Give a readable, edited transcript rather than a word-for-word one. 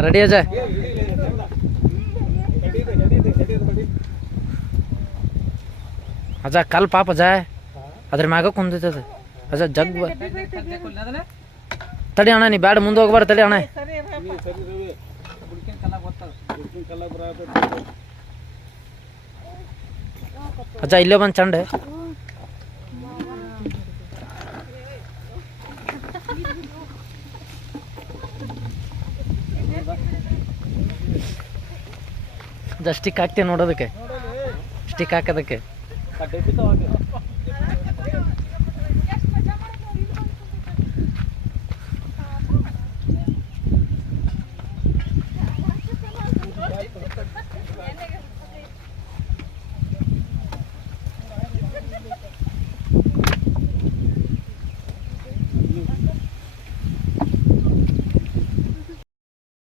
ready Ajay ಅಜ ಕಲ್ ಪಾಪ ಅಜಯ್ ಅದ್ರ ಮ್ಯಾಗ ಕುಂದೈತದ ಅಜ ಜಗ್ ತಡಿ ಅಣ್ಣ ನೀ ಬ್ಯಾಡ ಮುಂದೆ ಹೋಗ್ಬಾರ ತಡಿ ಅಣ್ಣ ಅಜ್ಜ ಇಲ್ಲೇ ಬಂದು ಚಂಡೆ ಸ್ಟಿಕ್ ಹಾಕ್ತೀವಿ ನೋಡೋದಕ್ಕೆ ಸ್ಟಿಕ್ ಹಾಕೋದಕ್ಕೆ